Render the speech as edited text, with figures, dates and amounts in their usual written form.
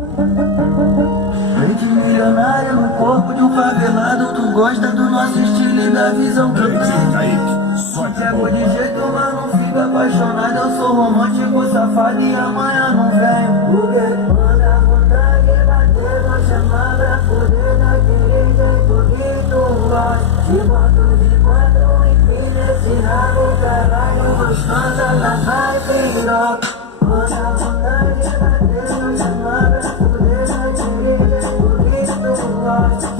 Mente milionária no corpo de um favelado. Tu gosta do nosso estilo e da visão que eu tenho. Pego de jeito, mas não fica apaixonado. Eu sou romântico, safado e amanhã não venho. Manda a vontade bater, vou chamar pra foder daquele jeito que tu gosta. Te boto de quatro, empina esse rabo, caralho, gostosa da vibe. Manda a vontade